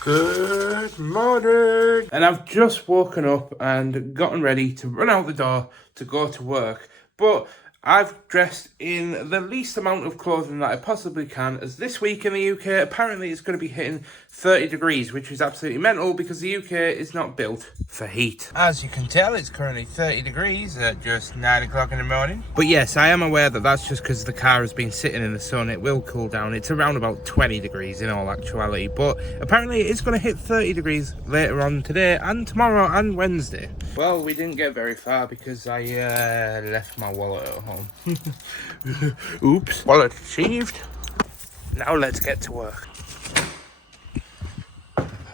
Good morning! And I've just woken up and gotten ready to run out the door to go to work. But I've dressed in the least amount of clothing that I possibly can, as this week in the UK, apparently it's going to be hitting 30 degrees, which is absolutely mental because the UK is not built for heat. As you can tell, it's currently 30 degrees at just 9 o'clock in the morning. But yes, I am aware that that's just because the car has been sitting in the sun. It will cool down. It's around about 20 degrees in all actuality, but apparently it's going to hit 30 degrees later on today and tomorrow and Wednesday. Well, we didn't get very far because I left my wallet at home. Oops, wallet achieved. Now let's get to work.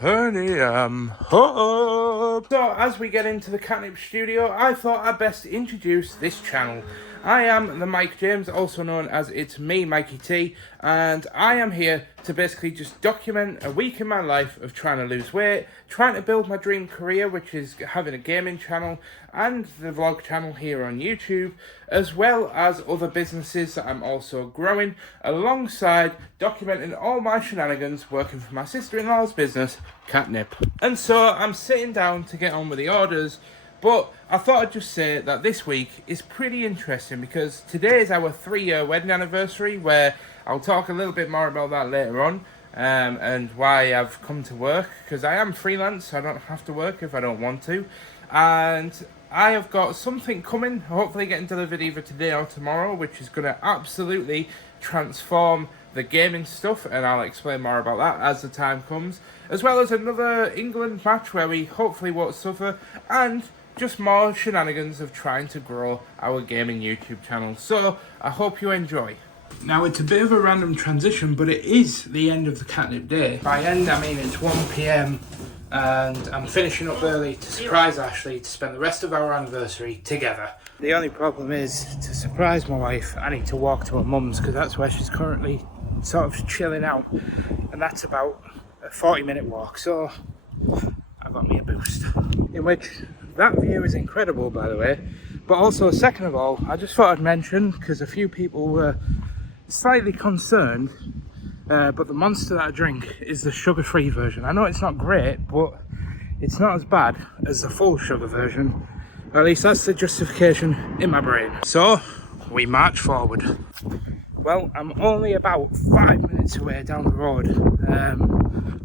Honey, I'm home. So as we get into the Katnipp studio, I thought I'd best introduce this channel. I am the Mike James, also known as It's Me, Mikey T, and I am here to basically just document a week in my life of trying to lose weight, trying to build my dream career, which is having a gaming channel and the vlog channel here on YouTube, as well as other businesses that I'm also growing, alongside documenting all my shenanigans working for my sister-in-law's business, Katnipp. And so I'm sitting down to get on with the orders. But I thought I'd just say that this week is pretty interesting because today is our 3-year wedding anniversary, where I'll talk a little bit more about that later on, and why I've come to work, because I am freelance, so I don't have to work if I don't want to. And I have got something coming, hopefully getting delivered either today or tomorrow, which is going to absolutely transform the gaming stuff, and I'll explain more about that as the time comes, as well as another England match where we hopefully won't suffer, and just more shenanigans of trying to grow our gaming YouTube channel. So I hope you enjoy. Now it's a bit of a random transition, but it is the end of the Katnipp day. By end I mean it's 1 PM and I'm finishing up early to surprise Ashley to spend the rest of our anniversary together. The only problem is, to surprise my wife, I need to walk to her mum's because that's where she's currently sort of chilling out, and that's about a 40-minute walk, so I got me a boost. In which that view is incredible, by the way. But also, second of all, I just thought I'd mention, because a few people were slightly concerned, but the Monster that I drink is the sugar-free version. I know it's not great, but it's not as bad as the full sugar version. Or at least that's the justification in my brain. So, we march forward. Well, I'm only about 5 minutes away down the road.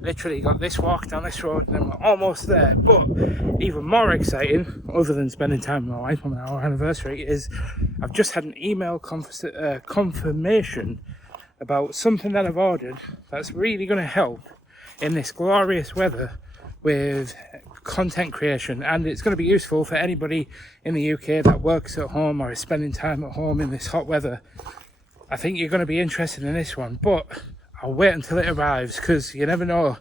Literally got this walk down this road and then we're almost there. But even more exciting, other than spending time with my wife on our anniversary, is I've just had an email confirmation about something that I've ordered that's really going to help in this glorious weather with content creation, and it's going to be useful for anybody in the UK that works at home or is spending time at home in this hot weather. I think you're going to be interested in this one, but I'll wait until it arrives because you never know.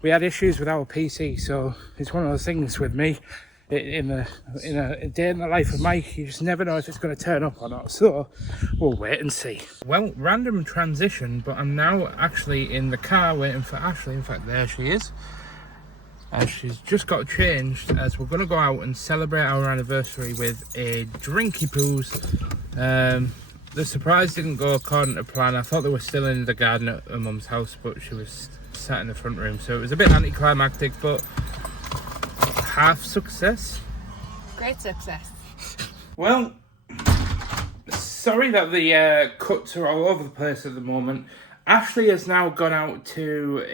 We had issues with our PC, so it's one of those things with me. In a day in the life of Mike, you just never know if it's going to turn up or not, so we'll wait and see. Well, random transition, but I'm now actually in the car waiting for Ashley. In fact, there she is. And she's just got changed, as we're going to go out and celebrate our anniversary with a drinky poos. The surprise didn't go according to plan. I thought they were still in the garden at her mum's house, but she was sat in the front room, so it was a bit anticlimactic, but half success. Great success. Well, sorry that the cuts are all over the place at the moment. Ashley has now gone out to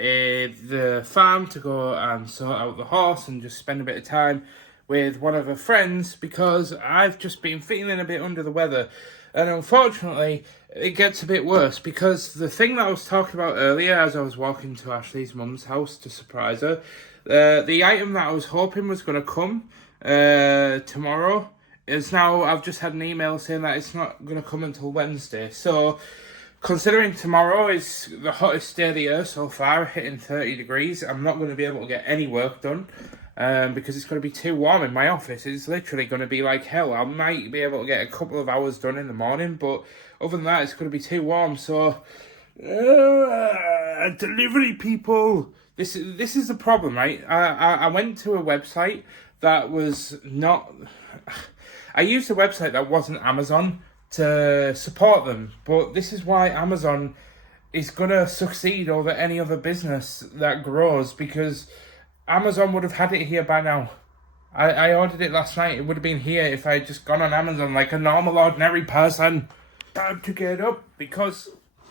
the farm to go and sort out the horse and just spend a bit of time with one of her friends, because I've just been feeling a bit under the weather. And unfortunately, it gets a bit worse, because the thing that I was talking about earlier as I was walking to Ashley's mum's house to surprise her, the item that I was hoping was going to come tomorrow is now, I've just had an email saying that it's not going to come until Wednesday. So, considering tomorrow is the hottest day of the year so far, hitting 30 degrees, I'm not going to be able to get any work done. Because it's going to be too warm in my office. It's literally going to be like hell. I might be able to get a couple of hours done in the morning, but other than that, it's going to be too warm. So, delivery people, this is the problem, right? I went to a website that was not. I used a website that wasn't Amazon to support them, but this is why Amazon is going to succeed over any other business that grows, because Amazon would have had it here by now. I ordered it last night. It would have been here if I had just gone on Amazon like a normal, ordinary person. Time to get up, because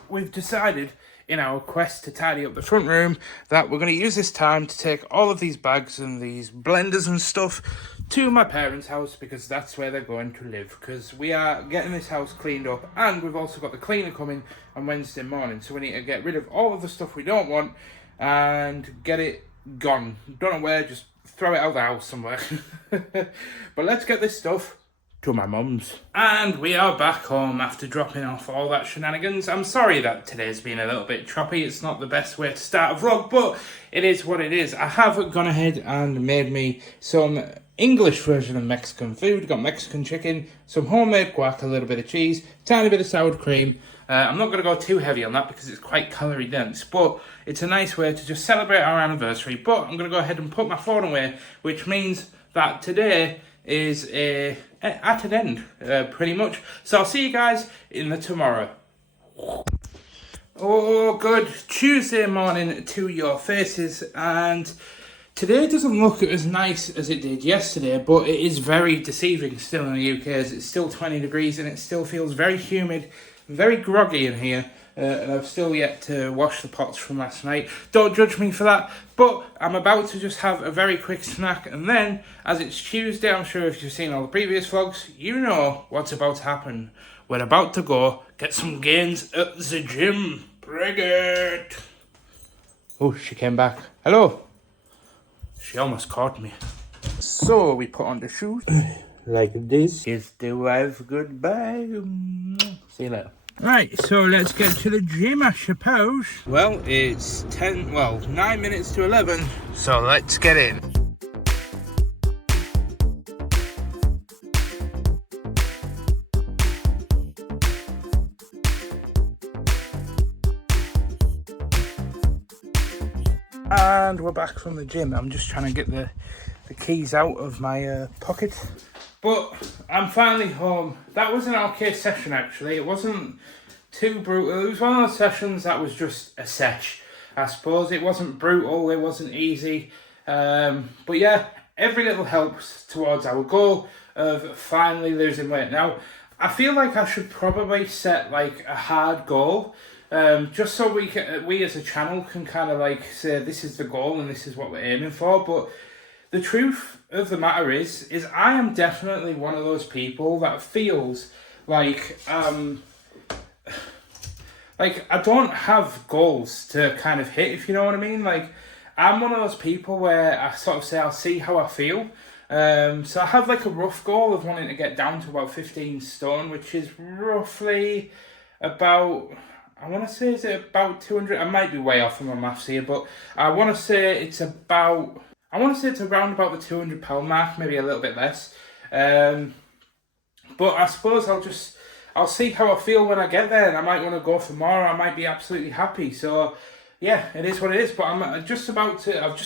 we've decided in our quest to tidy up the front room that we're going to use this time to take all of these bags and these blenders and stuff to my parents' house, because that's where they're going to live, because we are getting this house cleaned up, and we've also got the cleaner coming on Wednesday morning, so we need to get rid of all of the stuff we don't want and get it gone. Don't know where, just throw it out the house somewhere. But let's get this stuff to my mum's. And we are back home after dropping off all that shenanigans. I'm sorry that today's been a little bit choppy. It's not the best way to start a vlog, but it is what it is. I have gone ahead and made me some English version of Mexican food. Got Mexican chicken, some homemade guac, a little bit of cheese, tiny bit of sour cream. I'm not going to go too heavy on that because it's quite calorie dense, but it's a nice way to just celebrate our anniversary. But I'm going to go ahead and put my phone away, which means that today is at an end, pretty much. So I'll see you guys in the tomorrow. Oh, good Tuesday morning to your faces. And today doesn't look as nice as it did yesterday, but it is very deceiving still in the UK, as it's still 20 degrees and it still feels very humid, very groggy in here. And I've still yet to wash the pots from last night. Don't judge me for that, but I'm about to just have a very quick snack, and then, as it's Tuesday, I'm sure if you've seen all the previous vlogs, you know what's about to happen. We're about to go get some gains at the gym. Bring it! Oh, she came back. Hello! She almost caught me. So, we put on the shoes. Like this. It's the wave goodbye. See you later. Right, so let's get to the gym, I suppose. Well, it's 9 minutes to 11, so let's get in. And we're back from the gym. I'm just trying to get the keys out of my pocket. But I'm finally home. That was an okay session, actually. It wasn't too brutal. It was one of those sessions that was just a sesh, I suppose. It wasn't brutal. It wasn't easy. But yeah, every little helps towards our goal of finally losing weight. Now, I feel like I should probably set like a hard goal, just so we as a channel can kind of like say this is the goal and this is what we're aiming for. But the truth of the matter is I am definitely one of those people that feels like I don't have goals to kind of hit, if you know what I mean. Like, I'm one of those people where I sort of say I'll see how I feel. So I have like a rough goal of wanting to get down to about 15 stone, which is roughly about, I want to say, is it about 200? I might be way off on my maths here, but I want to say it's around about the 200 pound mark, maybe a little bit less. But I suppose I'll see how I feel when I get there, and I might want to go for more. I might be absolutely happy. So yeah, it is what it is. But I've just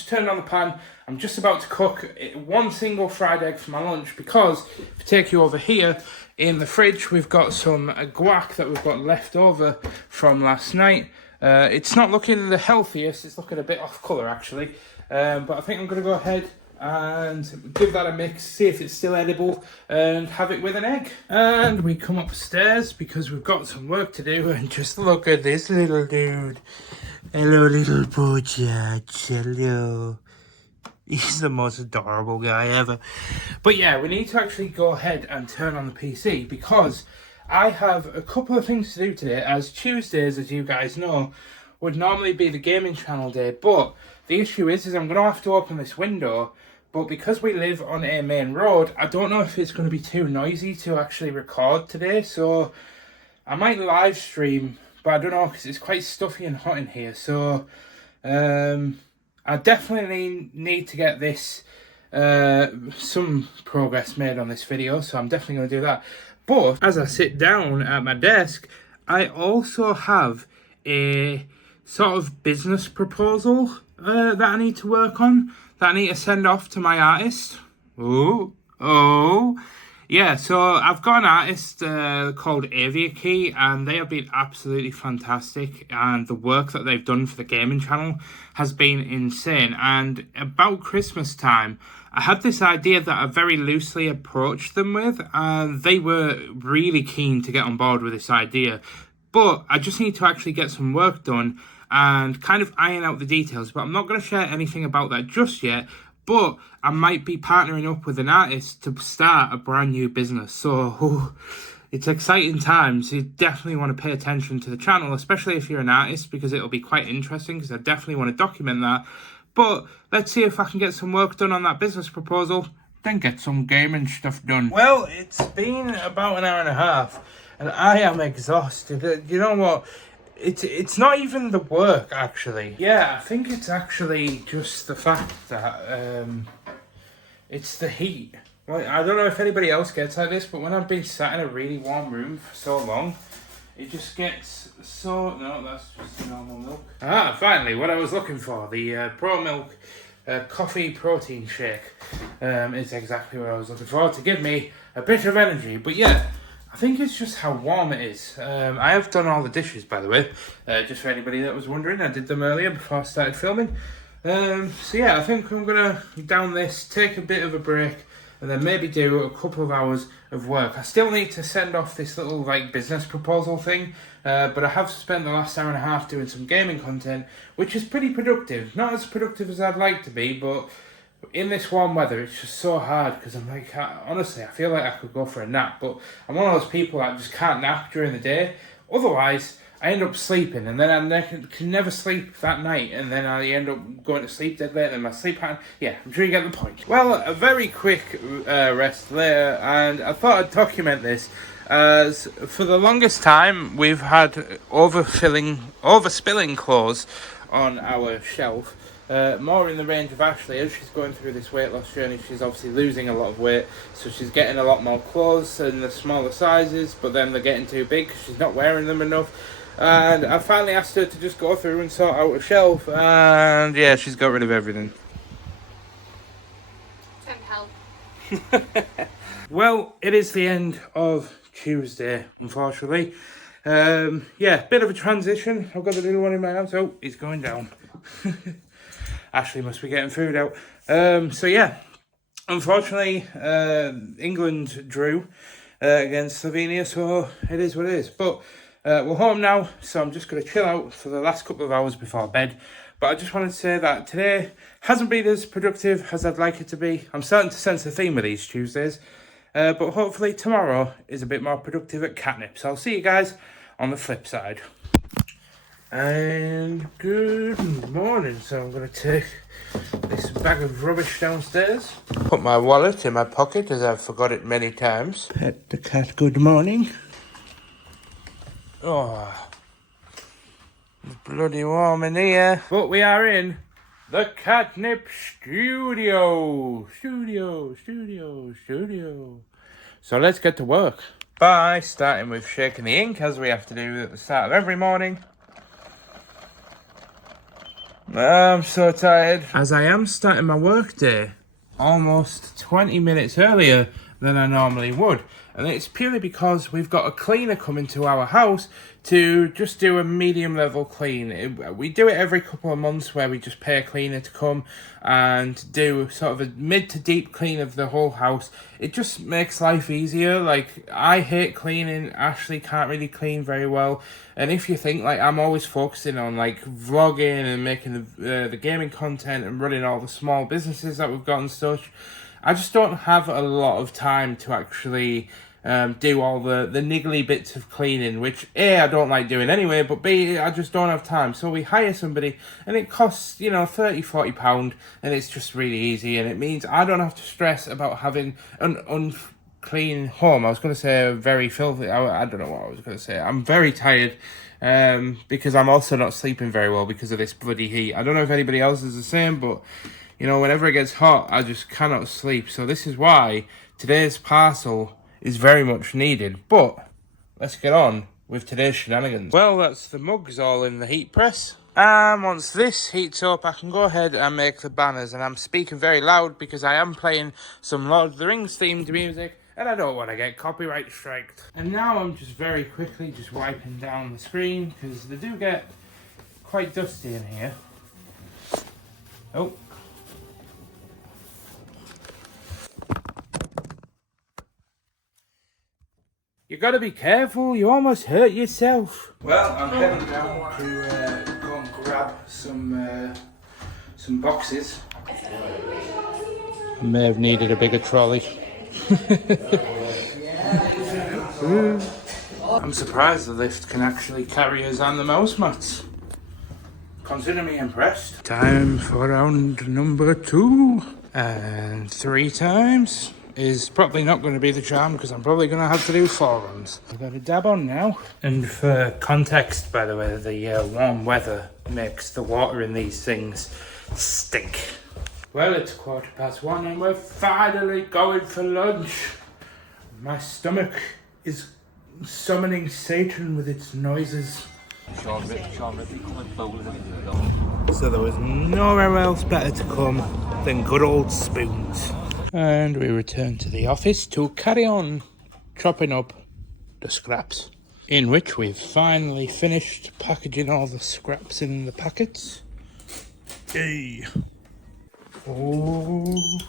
turned on the pan. I'm just about to cook one single fried egg for my lunch, because if I take you over here in the fridge, we've got some guac that we've got left over from last night. It's not looking the healthiest. It's looking a bit off colour, actually. But I think I'm going to go ahead and give that a mix, see if it's still edible, and have it with an egg. And we come upstairs because we've got some work to do, and just look at this little dude. Hello, little Bojaj. Hello. He's the most adorable guy ever. But yeah, we need to actually go ahead and turn on the PC, because I have a couple of things to do today, as Tuesdays, as you guys know, would normally be the gaming channel day. But the issue is I'm going to have to open this window, but because we live on a main road, I don't know if it's going to be too noisy to actually record today. So I might live stream, but I don't know, because it's quite stuffy and hot in here. So I definitely need to get this some progress made on this video, so I'm definitely going to do that. But as I sit down at my desk, I also have a sort of business proposal that I need to work on, that I need to send off to my artist. Oh, Yeah, so I've got an artist called Key, and they have been absolutely fantastic, and the work that they've done for the gaming channel has been insane. And about Christmas time, I had this idea that I very loosely approached them with, and they were really keen to get on board with this idea. But I just need to actually get some work done and kind of iron out the details. But I'm not going to share anything about that just yet. But I might be partnering up with an artist to start a brand new business. So it's exciting times. You definitely want to pay attention to the channel, especially if you're an artist, because it'll be quite interesting, because I definitely want to document that. But let's see if I can get some work done on that business proposal, then get some gaming stuff done. Well, it's been about an hour and a half, and I am exhausted. You know what? It's not even the work, actually. Yeah, I think it's actually just the fact that it's the heat. Well, I don't know if anybody else gets like this, but when I've been sat in a really warm room for so long, it just gets so... No, that's just normal milk. Ah, finally, what I was looking for. The Pro Milk coffee protein shake is exactly what I was looking for to give me a bit of energy. But yeah, I think it's just how warm it is. I have done all the dishes, by the way, just for anybody that was wondering. I did them earlier before I started filming. So yeah, I think I'm going to down this, take a bit of a break, and then maybe do a couple of hours of work. I still need to send off this little like business proposal thing, but I have spent the last hour and a half doing some gaming content, which is pretty productive. Not as productive as I'd like to be, but in this warm weather, it's just so hard, because I'm like, honestly, I feel like I could go for a nap, but I'm one of those people that just can't nap during the day. Otherwise, I end up sleeping, and then I can never sleep that night, and then I end up going to sleep dead late, and my sleep pattern... Yeah, I'm sure you get the point. Well, a very quick rest later, and I thought I'd document this, as for the longest time, we've had overspilling clothes on our shelf. More in the range of Ashley. As she's going through this weight loss journey, she's obviously losing a lot of weight, so she's getting a lot more clothes in the smaller sizes, but then they're getting too big because she's not wearing them enough. And I finally asked her to just go through and sort out a shelf, and yeah, she's got rid of everything. Send help. Well, it is the end of Tuesday, unfortunately. Yeah, bit of a transition. I've got the little one in my hands. Oh, he's going down. Ashley must be getting food out. So yeah, unfortunately, England drew against Slovenia, so it is what it is. But we're home now, so I'm just going to chill out for the last couple of hours before bed. But I just wanted to say that today hasn't been as productive as I'd like it to be. I'm starting to sense a theme of these Tuesdays. But hopefully tomorrow is a bit more productive at Katnipp. So I'll see you guys on the flip side. And good morning. So I'm going to take this bag of rubbish downstairs. Put my wallet in my pocket, as I've forgot it many times. Pet the cat good morning. Oh, it's bloody warm in here. But we are in the Katnipp studio. So let's get to work. By starting with shaking the ink, as we have to do at the start of every morning. I'm so tired. As I am starting my work day almost 20 minutes earlier than I normally would. And it's purely because we've got a cleaner coming to our house to just do a medium level clean. We do it every couple of months, where we just pay a cleaner to come and do sort of a mid to deep clean of the whole house. It just makes life easier. Like, I hate cleaning. Ashley can't really clean very well. And if you think, like, I'm always focusing on, like, vlogging and making the gaming content and running all the small businesses that we've got and such, I just don't have a lot of time to actually do all the niggly bits of cleaning, which A, I don't like doing anyway, but B, I just don't have time. So we hire somebody, and it costs, you know, £30-40, and it's just really easy, and it means I don't have to stress about having an unclean home. I was going to say very filthy. I don't know what I was going to say. I'm very tired. Because I'm also not sleeping very well because of this bloody heat. I don't know if anybody else is the same, but you know, whenever it gets hot, I just cannot sleep. So this is why today's parcel is very much needed. But let's get on with today's shenanigans. Well, that's the mugs all in the heat press. And once this heats up, I can go ahead and make the banners. And I'm speaking very loud because I am playing some Lord of the Rings themed music. and I don't want to get copyright striked. And now I'm just very quickly just wiping down the screen because they do get quite dusty in here. Oh. You gotta be careful, you almost hurt yourself. Well, I'm heading down to go and grab some boxes. I may have needed a bigger trolley. I'm surprised the lift can actually carry us and the mouse mats. Consider me impressed. Time for round number 2. And 3 times is probably not going to be the charm because I'm probably going to have to do 4 runs. I've got a dab on now. And for context, by the way, the warm weather makes the water in these things stink. Well, it's 1:15 and we're finally going for lunch. My stomach is summoning Satan with its noises. So there was nowhere else better to come than good old Spoons. And we return to the office to carry on chopping up the scraps, in which we've finally finished packaging all the scraps in the packets. Hey. Oh.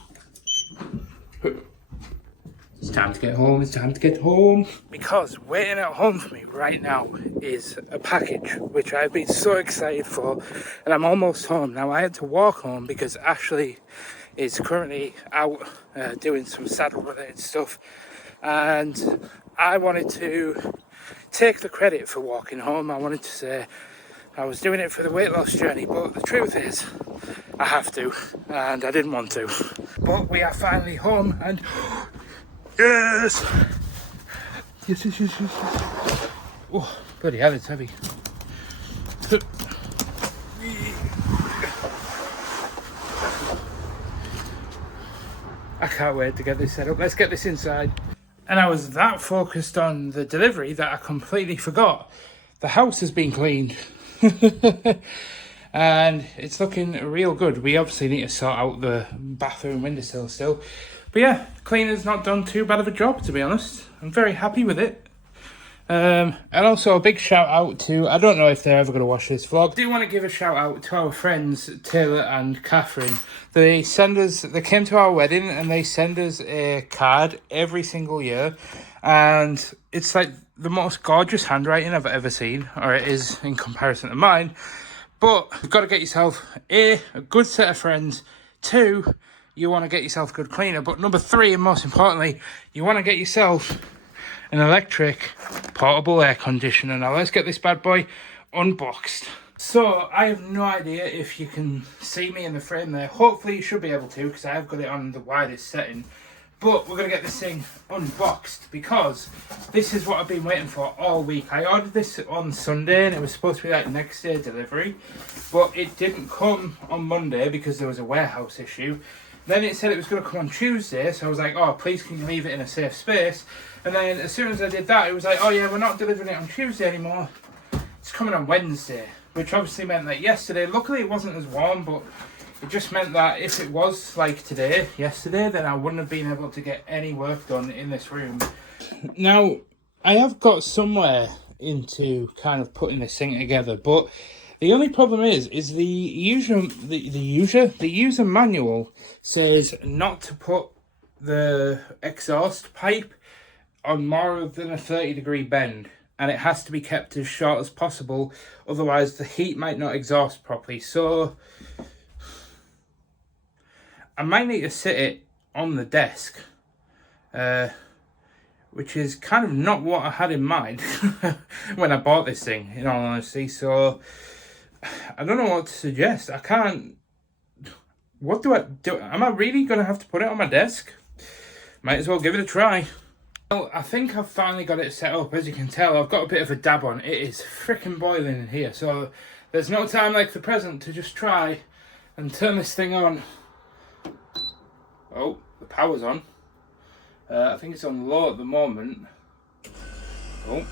It's time to get home, it's time to get home. Because waiting at home for me right now is a package which I've been so excited for, and I'm almost home. Now I had to walk home because Ashley is currently out doing some saddle related stuff, and I wanted to take the credit for walking home. I wanted to say I was doing it for the weight loss journey, but the truth is I have to, and I didn't want to. But we are finally home, and yes! Yes, yes, yes, yes, yes. Oh, bloody hell, it's heavy. I can't wait to get this set up. Let's get this inside. And I was that focused on the delivery that I completely forgot. The house has been cleaned. And it's looking real good. We obviously need to sort out the bathroom windowsill still. But yeah, cleaner's not done too bad of a job, to be honest. I'm very happy with it. And also a big shout out to, I don't know if they're ever going to watch this vlog. I do want to give a shout out to our friends Taylor and Catherine. They came to our wedding and they send us a card every single year. And it's like the most gorgeous handwriting I've ever seen, or it is in comparison to mine. But you've got to get yourself a good set of friends. 2, you want to get yourself a good cleaner. But number 3, and most importantly, you want to get yourself an electric portable air conditioner. Now let's get this bad boy unboxed. So I have no idea if you can see me in the frame there. Hopefully you should be able to, because I have got it on the widest setting. But we're going to get this thing unboxed because this is what I've been waiting for all week. I ordered this on Sunday and it was supposed to be like next day delivery. But it didn't come on Monday because there was a warehouse issue. Then it said it was going to come on Tuesday. So I was like, oh, please can you leave it in a safe space? And then as soon as I did that, it was like, oh yeah, we're not delivering it on Tuesday anymore. It's coming on Wednesday. Which obviously meant that yesterday, luckily it wasn't as warm, but it just meant that if it was like yesterday, then I wouldn't have been able to get any work done in this room. Now, I have got somewhere into kind of putting this thing together, but the only problem is the user manual says not to put the exhaust pipe on more than a 30-degree bend, and it has to be kept as short as possible, otherwise the heat might not exhaust properly. So I might need to sit it on the desk, which is kind of not what I had in mind when I bought this thing, in all honesty. So I don't know what to suggest. I can't. What do I do? Am I really going to have to put it on my desk? Might as well give it a try. Well, I think I've finally got it set up. As you can tell, I've got a bit of a dab on. It is freaking boiling in here. So there's no time like the present to just try and turn this thing on. Oh, the power's on. I think it's on low at the moment. Oh,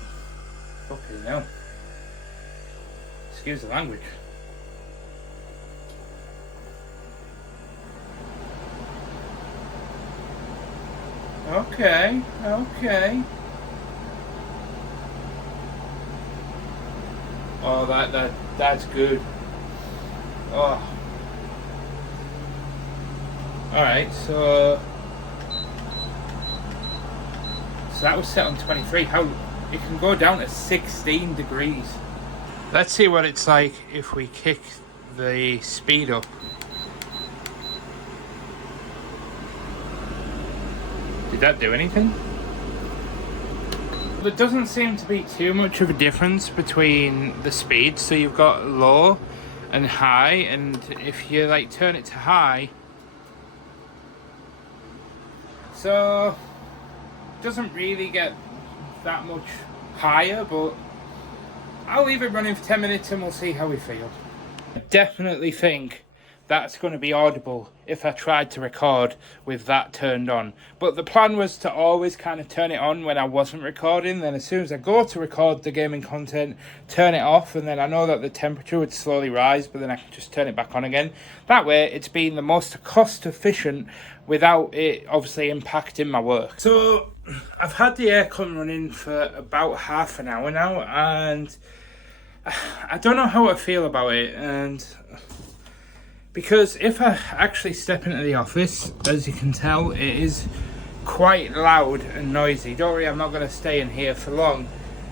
fucking hell. Excuse the language. Okay, okay. Oh, that's good. Oh. Alright, so that was set on 23. How it can go down to 16 degrees. Let's see what it's like if we kick the speed up. Did that do anything? There doesn't seem to be too much of a difference between the speeds. So you've got low and high, and if you like turn it to high, so it doesn't really get that much higher, but I'll leave it running for 10 minutes and we'll see how we feel. I definitely think that's going to be audible if I tried to record with that turned on. But the plan was to always kind of turn it on when I wasn't recording. Then as soon as I go to record the gaming content, turn it off. And then I know that the temperature would slowly rise, but then I can just turn it back on again. That way it's been the most cost efficient without it obviously impacting my work. So I've had the aircon running for about half an hour now, and I don't know how I feel about it. And because if I actually step into the office, as you can tell, it is quite loud and noisy. Don't worry, I'm not going to stay in here for long.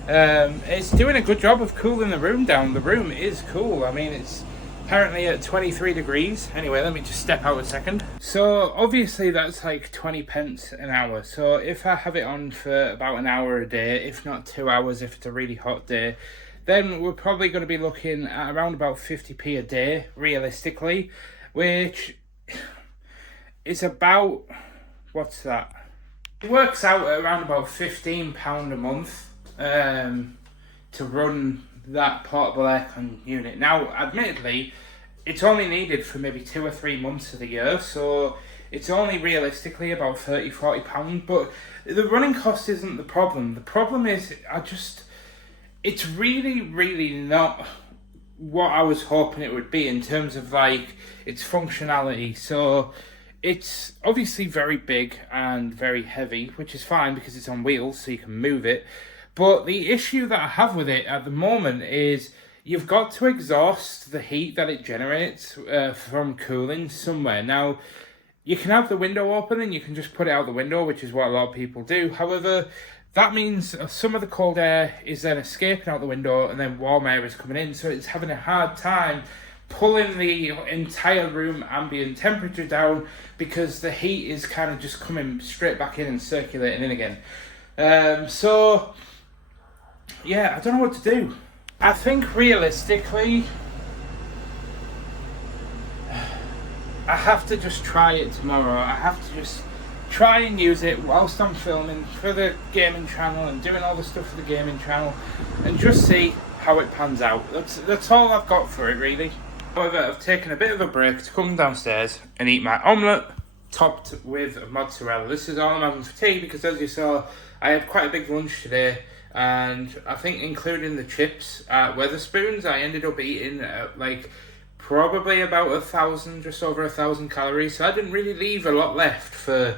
It's doing a good job of cooling the room down. The room is cool. I mean, it's apparently at 23 degrees. Anyway, let me just step out a second. So obviously that's like 20 pence an hour. So if I have it on for about an hour a day, if not 2 hours if it's a really hot day, then we're probably going to be looking at around about 50p a day, realistically, which is about, what's that? It works out at around about £15 a month to run that portable aircon unit. Now, admittedly, it's only needed for maybe 2 or 3 months of the year, so it's only realistically about £30-40, but the running cost isn't the problem. The problem is, it's really not what I was hoping it would be in terms of like its functionality. So it's obviously very big and very heavy, which is fine because it's on wheels so you can move it. But the issue that I have with it at the moment is you've got to exhaust the heat that it generates from cooling somewhere. Now, you can have the window open and you can just put it out the window, which is what a lot of people do. However, that means some of the cold air is then escaping out the window and then warm air is coming in. So it's having a hard time pulling the entire room ambient temperature down because the heat is kind of just coming straight back in and circulating in again. So, yeah, I don't know what to do. I think realistically, I have to just try it tomorrow. I have to just try and use it whilst I'm filming for the gaming channel and doing all the stuff for the gaming channel and just see how it pans out. That's all I've got for it, really. However, I've taken a bit of a break to come downstairs and eat my omelette topped with mozzarella. This is all I'm having for tea because, as you saw, I had quite a big lunch today, and I think including the chips at Wetherspoons, I ended up eating like probably about 1,000, just over 1,000 calories. So I didn't really leave a lot left for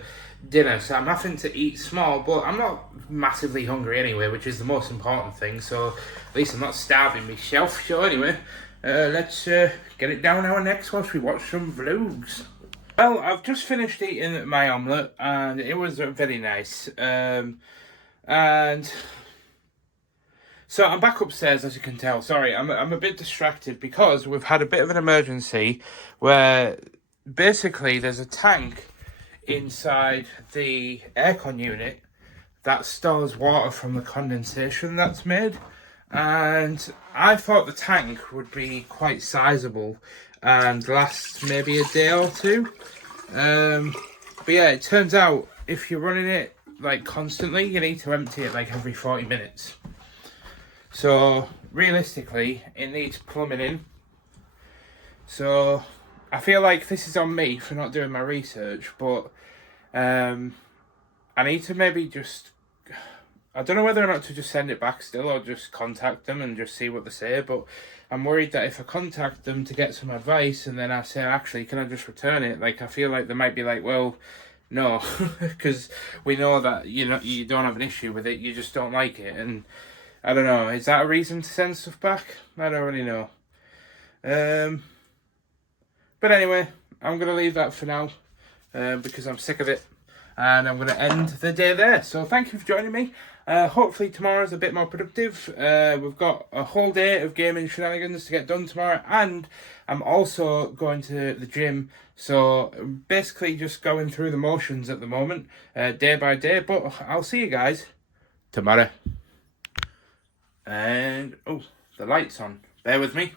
dinner, so I'm having to eat small, but I'm not massively hungry anyway, which is the most important thing. So at least I'm not starving myself. So anyway, let's get it down our necks whilst we watch some vlogs. Well, I've just finished eating my omelette and it was very nice. And so I'm back upstairs, as you can tell. Sorry, I'm a bit distracted because we've had a bit of an emergency where basically there's a tank inside the aircon unit that stores water from the condensation that's made. And I thought the tank would be quite sizable and last maybe a day or two. But yeah, it turns out if you're running it like constantly, you need to empty it like every 40 minutes. So realistically, it needs plumbing in. So I feel like this is on me for not doing my research, but I need to maybe just, I don't know whether or not to just send it back still or just contact them and just see what they say, but I'm worried that if I contact them to get some advice and then I say, actually, can I just return it? Like, I feel like they might be like, well, No, because we know that you don't have an issue with it. You just don't like it, and I don't know. Is that a reason to send stuff back? I don't really know. But anyway, I'm gonna leave that for now because I'm sick of it, and I'm gonna end the day there. So thank you for joining me. Hopefully tomorrow's a bit more productive. We've got a whole day of gaming shenanigans to get done tomorrow, and I'm also going to the gym. So basically just going through the motions at the moment, day by day. But I'll see you guys tomorrow. And oh, the light's on. Bear with me.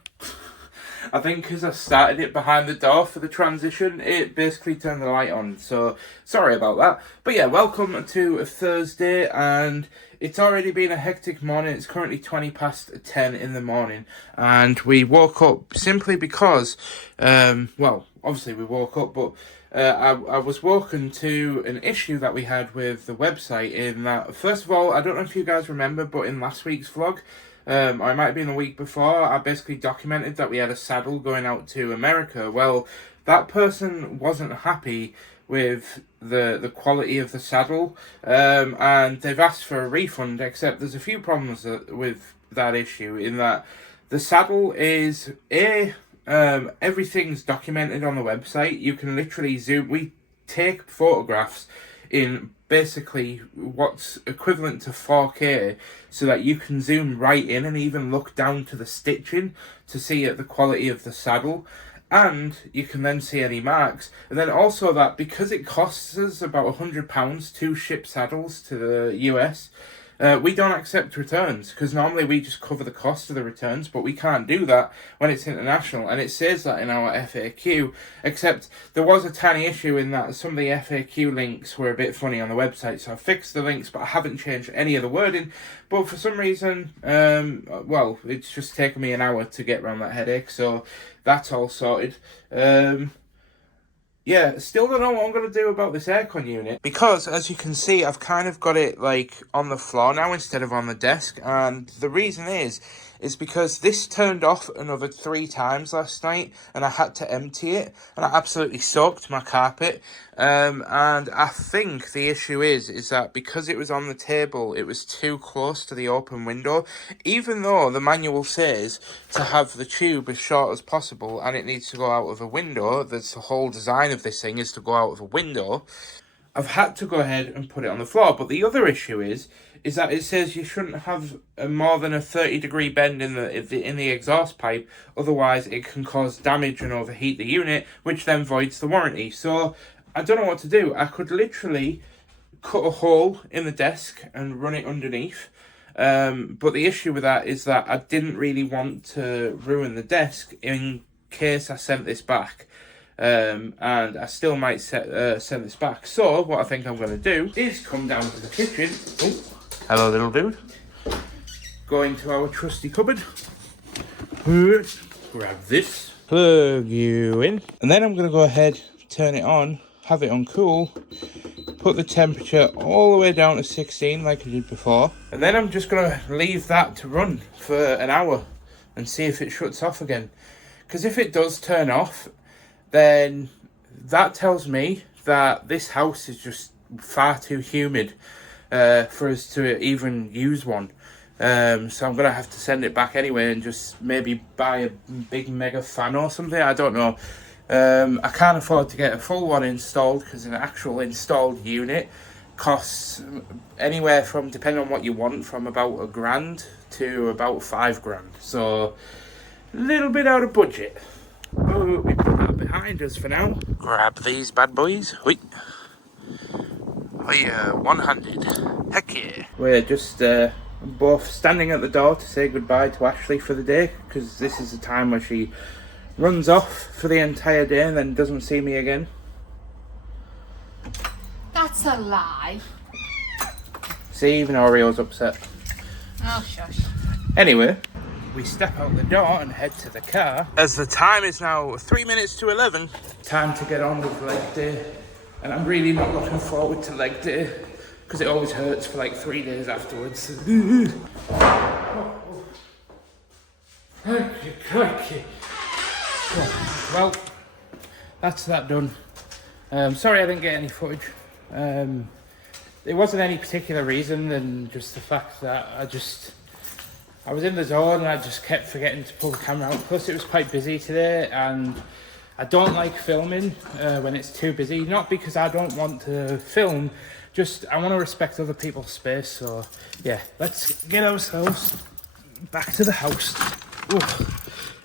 I think because I started it behind the door for the transition, it basically turned the light on. So, sorry about that. But yeah, welcome to a Thursday, and it's already been a hectic morning. It's currently 20 past 10 in the morning, and we woke up simply because, well, obviously we woke up, but I was woken to an issue that we had with the website in that, first of all, I don't know if you guys remember, but in last week's vlog, I might have been a week before, I basically documented that we had a saddle going out to America. Well, that person wasn't happy with the quality of the saddle, and they've asked for a refund, except there's a few problems with that issue, in that the saddle is, everything's documented on the website. You can literally zoom, we take photographs in basically what's equivalent to 4K, so that you can zoom right in and even look down to the stitching to see the quality of the saddle, and you can then see any marks. And then also that because it costs us about £100 to ship saddles to the US, we don't accept returns, because normally we just cover the cost of the returns, but we can't do that when it's international, and it says that in our FAQ, except there was a tiny issue in that some of the FAQ links were a bit funny on the website, so I fixed the links, but I haven't changed any of the wording. But for some reason, well, it's just taken me an hour to get around that headache, so that's all sorted. Yeah, still don't know what I'm going to do about this aircon unit, because as you can see, I've kind of got it like on the floor now instead of on the desk, and the reason is because this turned off another 3 times last night, and I had to empty it, and I absolutely soaked my carpet, and I think the issue is that because it was on the table, it was too close to the open window, even though the manual says to have the tube as short as possible, and it needs to go out of a window. That's the whole design of this thing, is to go out of a window. I've had to go ahead and put it on the floor. But the other issue is that it says you shouldn't have more than a 30-degree bend in the exhaust pipe, otherwise it can cause damage and overheat the unit, which then voids the warranty. So I don't know what to do. I could literally cut a hole in the desk and run it underneath. But the issue with that is that I didn't really want to ruin the desk in case I sent this back. And I still might send this back. So what I think I'm going to do is come down to the kitchen. Oh, hello little dude. Go into our trusty cupboard. Grab this. Plug you in. And then I'm going to go ahead, turn it on, have it on cool, put the temperature all the way down to 16 like I did before. And then I'm just going to leave that to run for an hour and see if it shuts off again. Because if it does turn off, then that tells me that this house is just far too humid for us to even use one. So I'm going to have to send it back anyway and just maybe buy a big mega fan or something. I don't know. I can't afford to get a full one installed, because an actual installed unit costs anywhere from, depending on what you want, from about £1,000 to about £5,000. So a little bit out of budget. Oh, we put that behind us for now. Grab these bad boys. Wait. Oh yeah, one-handed. Heck yeah. We're just both standing at the door to say goodbye to Ashley for the day, because this is the time where she runs off for the entire day and then doesn't see me again. That's a lie. See, even Oreo's upset. Oh, shush. Anyway, we step out the door and head to the car, as the time is now 3 minutes to 11. Time to get on with leg day. And I'm really not looking forward to leg day, because it always hurts for like 3 days afterwards. Well, that's that done. Sorry I didn't get any footage There wasn't any particular reason than just the fact that I was in the zone and I just kept forgetting to pull the camera out. Plus, it was quite busy today, and I don't like filming when it's too busy. Not because I don't want to film, just I want to respect other people's space. So, yeah, let's get ourselves back to the house. Ooh,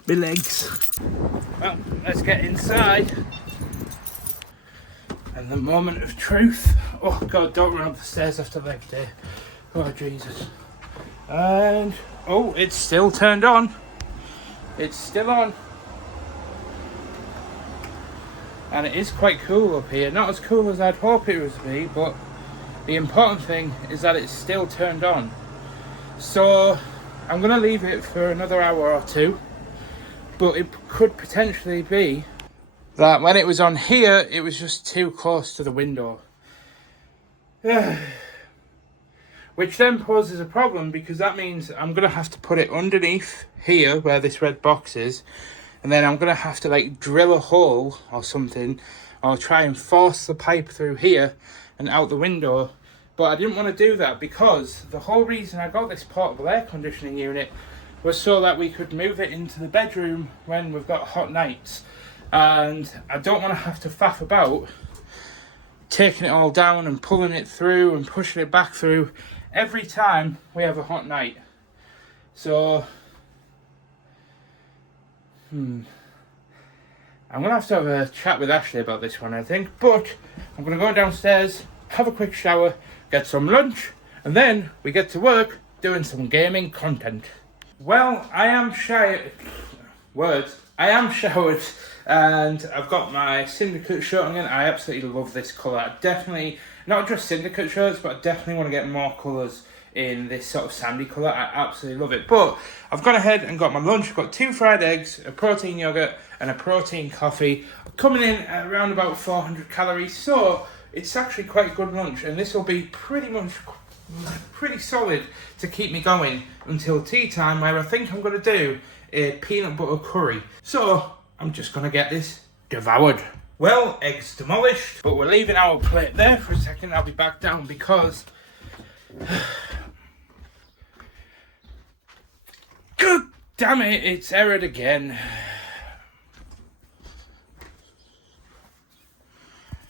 my legs. Well, let's get inside. And the moment of truth. Oh, God, don't run up the stairs after leg day. Oh, Jesus. And... oh, it's still turned on. It's still on. And it is quite cool up here. Not as cool as I'd hope it would be, but the important thing is that it's still turned on. So I'm going to leave it for another hour or two. But it could potentially be that when it was on here, it was just too close to the window. Which then poses a problem, because that means I'm going to have to put it underneath here where this red box is, and then I'm going to have to like drill a hole or something, or try and force the pipe through here and out the window. But I didn't want to do that, because the whole reason I got this portable air conditioning unit was so that we could move it into the bedroom when we've got hot nights. And I don't want to have to faff about taking it all down and pulling it through and pushing it back through every time we have a hot night. So I'm gonna have to have a chat with Ashley about this one, I think. But I'm gonna go downstairs, have a quick shower, get some lunch, and then we get to work doing some gaming content. Well, I am showered, and I've got my Syndicate shirt on again. I absolutely love this colour. I definitely, not just Syndicate shirts, but I definitely want to get more colours in this sort of sandy colour. I absolutely love it. But I've gone ahead and got my lunch. I've got 2 fried eggs, a protein yoghurt, and a protein coffee, coming in at around about 400 calories. So it's actually quite a good lunch, and this will be pretty solid to keep me going until tea time, where I think I'm going to do a peanut butter curry. So I'm just going to get this devoured. Well, eggs demolished, but we're leaving our plate there for a second. I'll be back down because good damn it, it's errored again.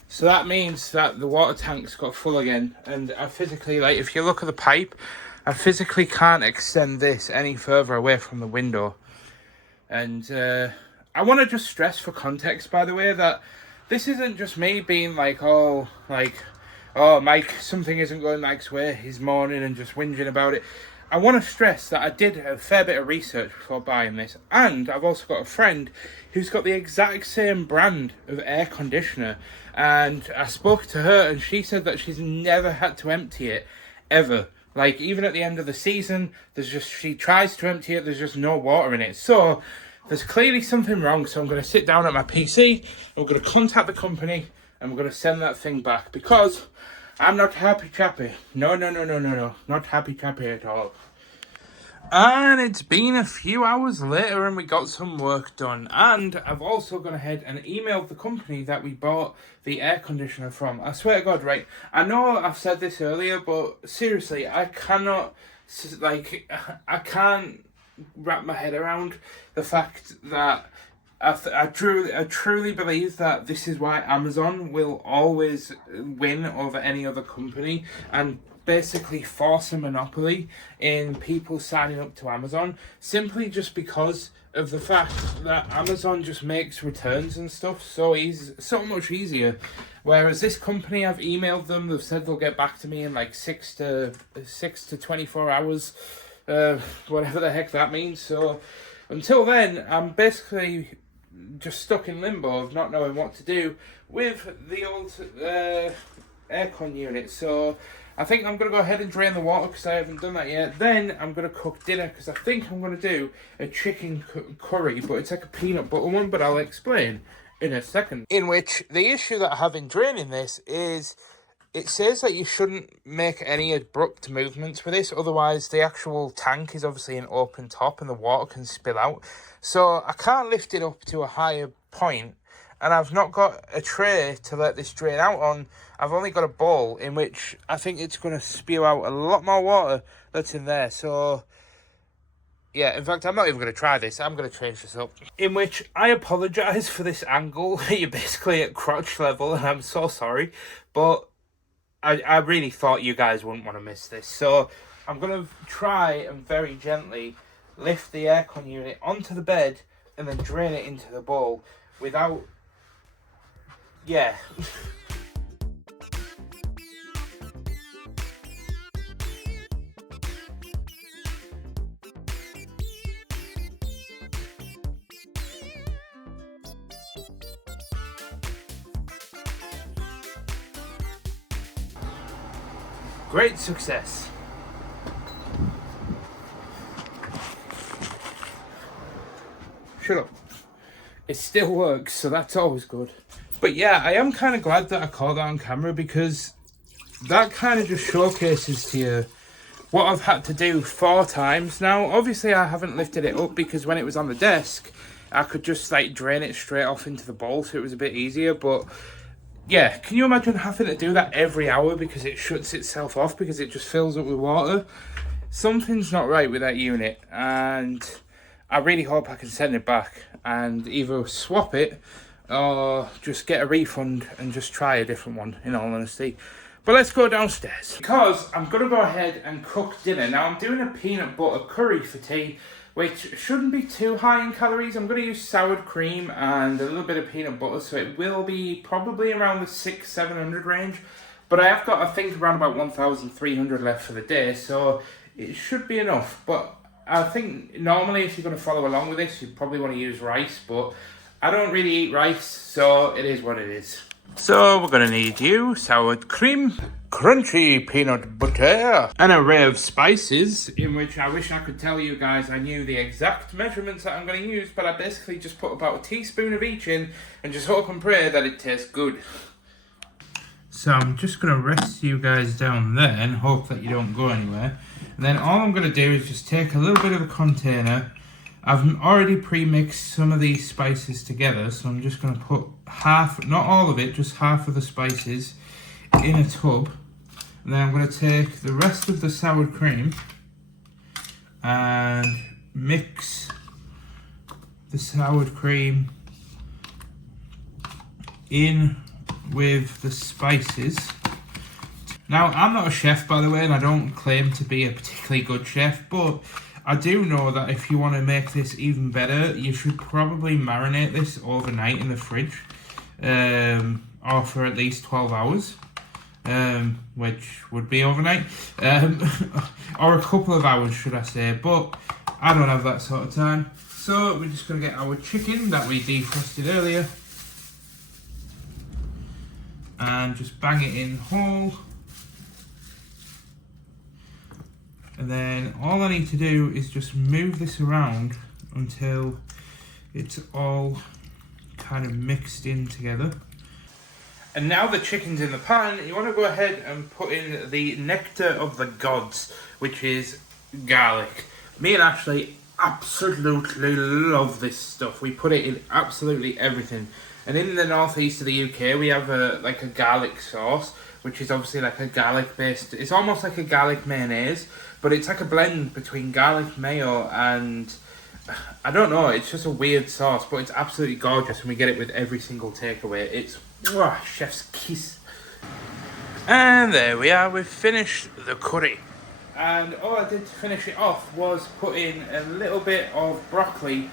So that means that the water tank's got full again, and I physically, like, if you look at the pipe, I physically can't extend this any further away from the window. And I want to just stress for context, by the way, that this isn't just me being like, oh, Mike, something isn't going Mike's way, he's moaning and just whinging about it. I want to stress that I did a fair bit of research before buying this, and I've also got a friend who's got the exact same brand of air conditioner, and I spoke to her and she said that she's never had to empty it, ever. Like, even at the end of the season, she tries to empty it, there's just no water in it. So there's clearly something wrong, so I'm going to sit down at my PC, I'm going to contact the company, and we're going to send that thing back, because I'm not happy chappy. No, not happy chappy at all. And it's been a few hours later and we got some work done. And I've also gone ahead and emailed the company that we bought the air conditioner from. I swear to God, right, I know I've said this earlier, but seriously, I can't wrap my head around the fact that I truly believe that this is why Amazon will always win over any other company and basically force a monopoly in people signing up to Amazon, simply just because of the fact that Amazon just makes returns and stuff so much easier. Whereas this company, I've emailed them, they've said they'll get back to me in like 6 to 24 hours, whatever the heck that means. So until then, I'm basically just stuck in limbo of not knowing what to do with the old aircon unit. So I think I'm going to go ahead and drain the water because I haven't done that yet. Then I'm going to cook dinner because I think I'm going to do a chicken curry, but it's like a peanut butter one, but I'll explain in a second. In which the issue that I have in draining this is it says that you shouldn't make any abrupt movements with this, otherwise the actual tank is obviously an open top and the water can spill out. So I can't lift it up to a higher point and I've not got a tray to let this drain out on. I've only got a bowl in which I think it's going to spew out a lot more water that's in there. So yeah, in fact, I'm not even going to try this. I'm going to change this up. In which I apologise for this angle. You're basically at crotch level, and I'm so sorry. But I really thought you guys wouldn't want to miss this. So I'm going to try and very gently lift the aircon unit onto the bed and then drain it into the bowl without... Yeah. Great success. Shut up. It still works, so that's always good. But yeah, I am kind of glad that I caught that on camera, because that kind of just showcases to you what I've had to do 4 times now. Obviously, I haven't lifted it up because when it was on the desk, I could just like drain it straight off into the bowl, so it was a bit easier. But yeah, can you imagine having to do that every hour because it shuts itself off because it just fills up with water? Something's not right with that unit, and I really hope I can send it back and either swap it or just get a refund and just try a different one, in all honesty. But let's go downstairs, because I'm going to go ahead and cook dinner. Now, I'm doing a peanut butter curry for tea, which shouldn't be too high in calories. I'm going to use sour cream and a little bit of peanut butter, so it will be probably around the 600-700 range. But I have got, I think, around about 1,300 left for the day, so it should be enough. But I think normally if you're going to follow along with this, you probably want to use rice, but I don't really eat rice, so it is what it is. So we're going to need you, sour cream, crunchy peanut butter, an array of spices, in which I wish I could tell you guys I knew the exact measurements that I'm going to use, but I basically just put about a teaspoon of each in and just hope and pray that it tastes good. So I'm just going to rest you guys down there and hope that you don't go anywhere. And then all I'm going to do is just take a little bit of a container. I've already pre-mixed some of these spices together, so I'm just going to put half, not all of it, just half of the spices in a tub. And then I'm going to take the rest of the sour cream and mix the sour cream in with the spices. Now, I'm not a chef, by the way, and I don't claim to be a particularly good chef, but I do know that if you want to make this even better, you should probably marinate this overnight in the fridge, or for at least 12 hours, which would be overnight, or a couple of hours, should I say, but I don't have that sort of time. So we're just going to get our chicken that we defrosted earlier, and just bang it in whole. And then all I need to do is just move this around until it's all kind of mixed in together. And now the chicken's in the pan, you want to go ahead and put in the nectar of the gods, which is garlic. Me and Ashley absolutely love this stuff. We put it in absolutely everything. And in the northeast of the UK, we have a garlic sauce, which is obviously like a garlic based, it's almost like a garlic mayonnaise, but it's like a blend between garlic mayo and, I don't know, it's just a weird sauce, but it's absolutely gorgeous, and we get it with every single takeaway. It's chef's kiss. And there we are, we've finished the curry. And all I did to finish it off was put in a little bit of broccoli.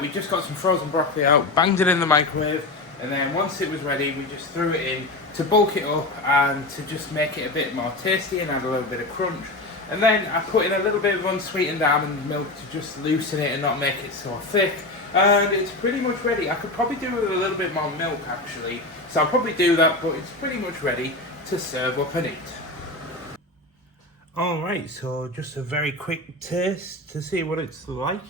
We just got some frozen broccoli out, banged it in the microwave, and then once it was ready, we just threw it in to bulk it up and to just make it a bit more tasty and add a little bit of crunch. And then I put in a little bit of unsweetened almond milk to just loosen it and not make it so thick. And it's pretty much ready. I could probably do with a little bit more milk actually, so I'll probably do that, but it's pretty much ready to serve up and eat. Alright, so just a very quick taste to see what it's like.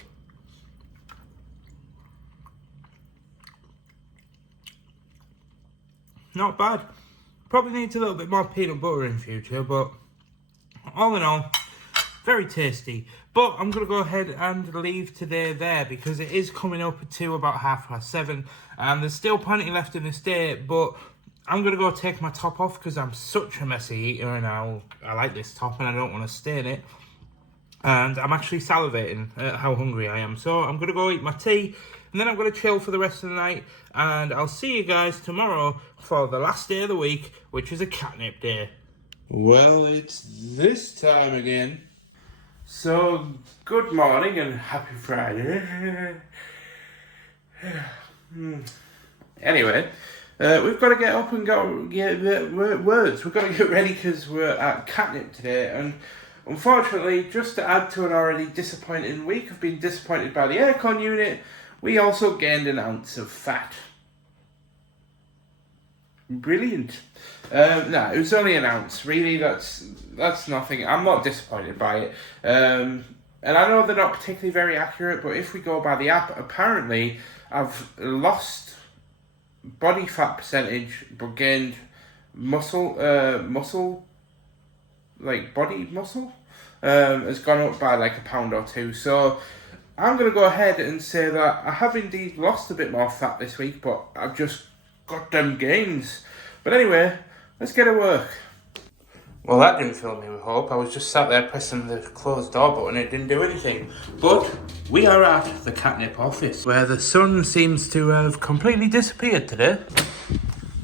Not bad. Probably needs a little bit more peanut butter in future, but all in all, Very tasty. But I'm going to go ahead and leave today there because it is coming up to about 7:30. And there's still plenty left in this day. But I'm going to go take my top off because I'm such a messy eater and I like this top and I don't want to stain it. And I'm actually salivating at how hungry I am. So I'm going to go eat my tea. And then I'm going to chill for the rest of the night. And I'll see you guys tomorrow for the last day of the week, which is a Katnipp day. Well, it's this time again. So, good morning and happy Friday. Anyway, we've got to get up and go get words. We've got to get ready because we're at Katnipp today. And unfortunately, just to add to an already disappointing week of being disappointed by the aircon unit, we also gained an ounce of fat. Brilliant. No, it was only an ounce. Really, that's nothing. I'm not disappointed by it. And I know they're not particularly very accurate, but if we go by the app, apparently I've lost body fat percentage, but gained muscle, like body muscle, has gone up by like a pound or two. So I'm going to go ahead and say that I have indeed lost a bit more fat this week, but I've just got them gains. But anyway, let's get to work. Well, that didn't fill me with hope. I was just sat there pressing the closed door button. It didn't do anything. But we are at the Katnipp office, where the sun seems to have completely disappeared today.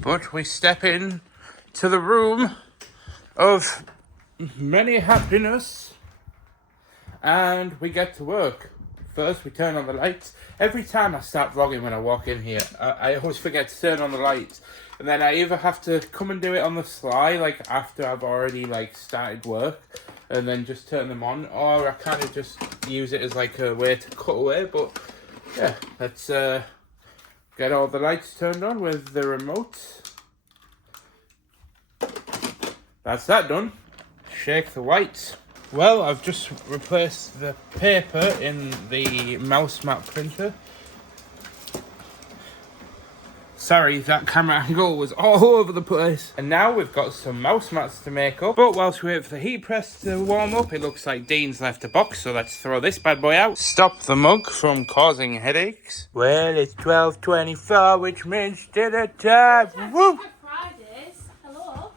But we step in to the room of many happiness, and we get to work. First, we turn on the lights. Every time I start vlogging when I walk in here, I always forget to turn on the lights. And then I either have to come and do it on the sly, like after I've already like started work, and then just turn them on, or I kind of just use it as like a way to cut away. But yeah, let's get all the lights turned on with the remote. That's that done. Shake the whites. Well, I've just replaced the paper in the mouse mat printer. Sorry, that camera angle was all over the place. And now we've got some mouse mats to make up. But whilst we wait for the heat press to warm up, it looks like Dean's left a box, so let's throw this bad boy out. Stop the mug from causing headaches. Well, it's 12:24, which means dinner time. Woo! Fridays. Hello.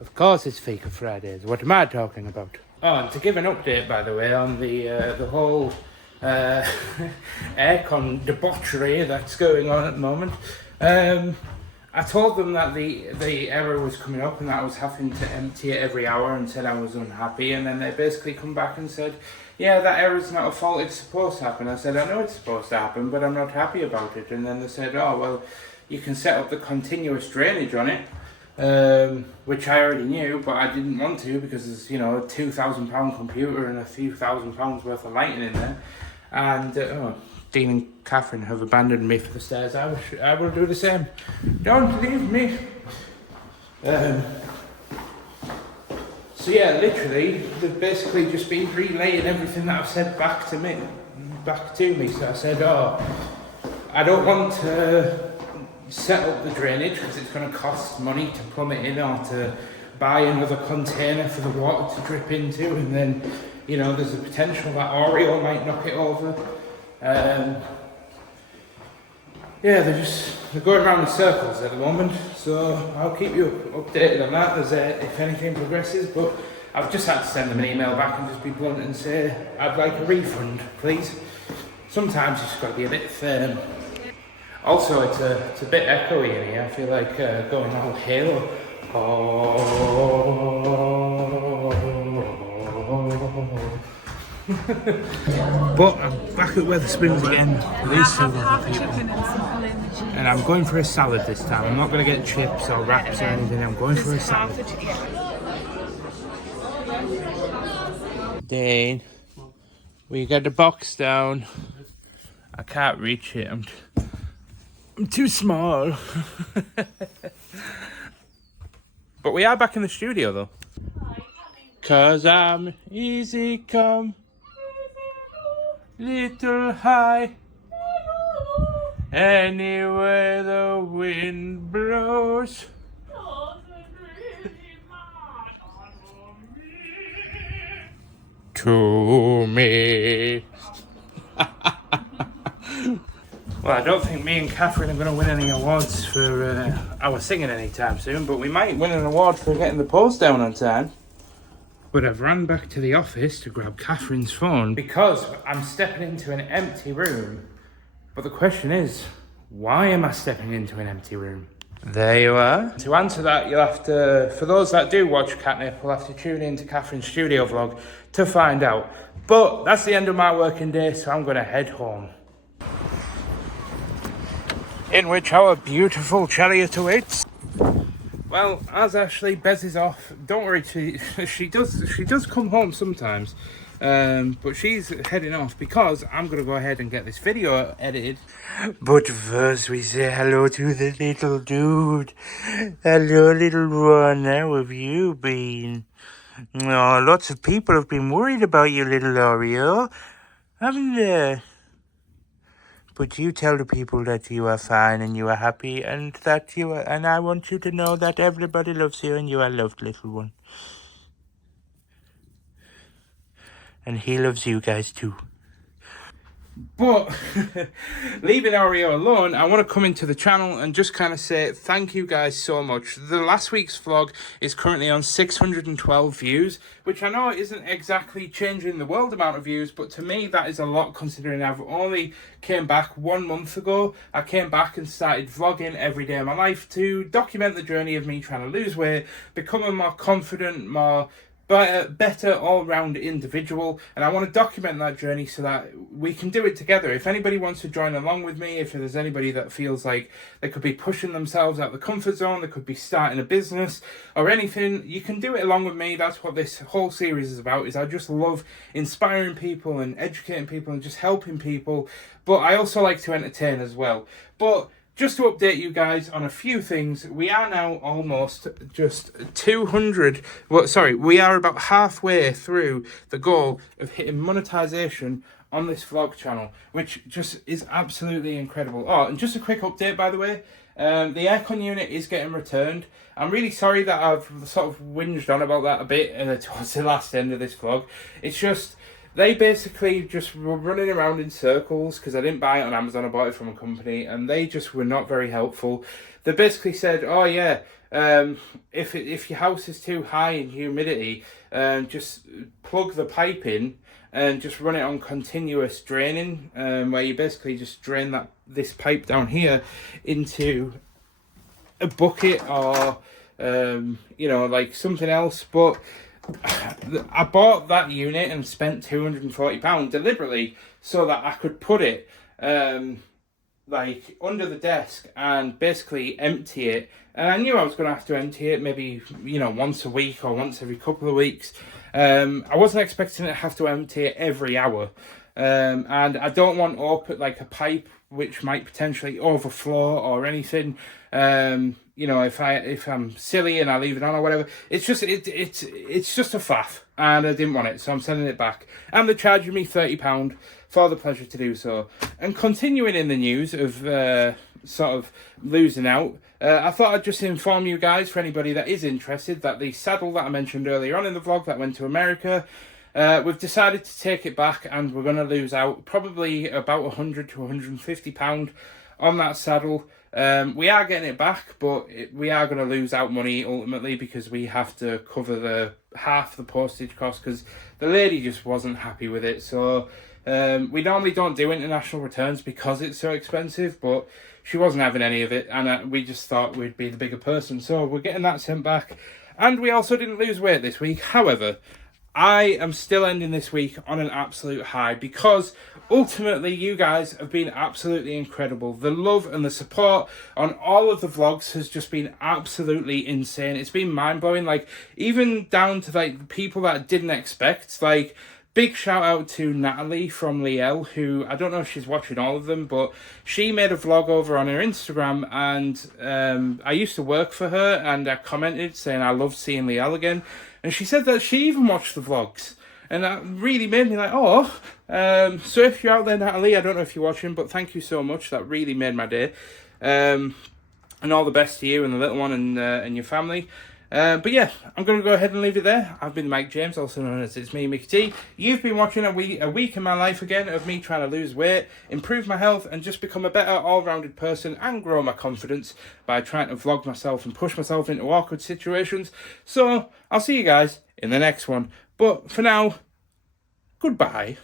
Of course it's Fika Fridays. What am I talking about? Oh, and to give an update, by the way, on the whole aircon debauchery that's going on at the moment. I told them that the error was coming up and that I was having to empty it every hour and said I was unhappy, and then they basically come back and said, yeah, that error's not a fault, it's supposed to happen. I said, I know it's supposed to happen, but I'm not happy about it. And then they said, oh, well, you can set up the continuous drainage on it, which I already knew, but I didn't want to because there's, you know, a £2,000 computer and a few £1,000s worth of lighting in there. And Dean and Catherine have abandoned me for the stairs. I will do the same. Don't leave me. So yeah, literally, they've basically just been relaying everything that I've said back to me. So I said, oh, I don't want to set up the drainage because it's going to cost money to plumb it in or to buy another container for the water to drip into, and then, you know, there's a potential that Oreo might knock it over. Yeah, they're going around in circles at the moment, so I'll keep you updated on that as if anything progresses. But I've just had to send them an email back and just be blunt and say I'd like a refund, please. Sometimes it's got to be a bit firm. Also, it's a bit echoey in here. I feel like going all Halo. But I'm back at Wetherspoons again with these silver people. And I'm going for a salad this time. I'm not going to get chips or wraps or anything. I'm going for a salad. Dane, will you get the box down? I can't reach it. I'm too small. But we are back in the studio though. 'Cause I'm easy come, little high, anywhere the wind blows. to me. Well, I don't think me and Catherine are going to win any awards for our singing anytime soon, but we might win an award for getting the post down on time. But I've ran back to the office to grab Catherine's phone because I'm stepping into an empty room. But the question is, why am I stepping into an empty room? There you are. To answer that, you'll have to, for those that do watch Katnipp, we'll have to tune into Catherine's studio vlog to find out. But that's the end of my working day, so I'm going to head home. In which our beautiful chariot awaits. Well, as Ashley bezzes off, don't worry, she does come home sometimes, but she's heading off because I'm going to go ahead and get this video edited. But first we say hello to the little dude. Hello, little one, how have you been? Oh, lots of people have been worried about you, little Oreo, haven't they? But you tell the people that you are fine and you are happy and that you are, and I want you to know that everybody loves you and you are loved, little one. And he loves you guys too. But leaving Oreo alone, I want to come into the channel and just kind of say thank you guys so much. The last week's vlog is currently on 612 views, which I know isn't exactly changing the world amount of views, but to me that is a lot considering I've only came back 1 month ago. I came back and started vlogging every day of my life to document the journey of me trying to lose weight, become a more confident, more better all-round individual, and I want to document that journey so that we can do it together. If anybody wants to join along with me, if there's anybody that feels like they could be pushing themselves out of the comfort zone, they could be starting a business or anything, you can do it along with me. That's what this whole series is about. Is I just love inspiring people and educating people and just helping people, but I also like to entertain as well. But just to update you guys on a few things, we are now almost just 200, we are about halfway through the goal of hitting monetization on this vlog channel, which just is absolutely incredible. Oh, and just a quick update, by the way, the aircon unit is getting returned. I'm really sorry that I've sort of whinged on about that a bit towards the last end of this vlog. It's just, they basically just were running around in circles because I didn't buy it on Amazon, I bought it from a company, and they just were not very helpful. They basically said, oh yeah, if your house is too high in humidity, just plug the pipe in and just run it on continuous draining, where you basically just drain this pipe down here into a bucket or, like something else. But I bought that unit and spent £240 deliberately so that I could put it like under the desk and basically empty it. And I knew I was going to have to empty it maybe, once a week or once every couple of weeks. I wasn't expecting to have to empty it every hour. And I don't want like a pipe which might potentially overflow or anything. If I'm silly and I leave it on or whatever, it's just a faff, and I didn't want it, so I'm sending it back. And they're charging me £30 for the pleasure to do so. And continuing in the news of sort of losing out, I thought I'd just inform you guys, for anybody that is interested, that the saddle that I mentioned earlier on in the vlog that went to America, we've decided to take it back, and we're going to lose out probably about £100 to £150 on that saddle. We are getting it back, but we are going to lose out money ultimately because we have to cover the half the postage cost because the lady just wasn't happy with it. So we normally don't do international returns because it's so expensive, but she wasn't having any of it, and we just thought we'd be the bigger person. So we're getting that sent back, and we also didn't lose weight this week. However, I am still ending this week on an absolute high because ultimately you guys have been absolutely incredible. The love and the support on all of the vlogs has just been absolutely insane. It's been mind-blowing, like even down to like the people that I didn't expect. Like, big shout out to Natalie from Liel, who, I don't know if she's watching all of them, but she made a vlog over on her Instagram, and I used to work for her, and I commented saying I loved seeing Liel again, and she said that she even watched the vlogs, and that really made me like, oh. So if you're out there, Natalie, I don't know if you're watching, but thank you so much. That really made my day. And all the best to you and the little one and your family. But yeah, I'm going to go ahead and leave it there. I've been Mike James, also known as It's Me, Mickey T. You've been watching a week in my life again of me trying to lose weight, improve my health, and just become a better all-rounded person and grow my confidence by trying to vlog myself and push myself into awkward situations. So, I'll see you guys in the next one. But for now, goodbye.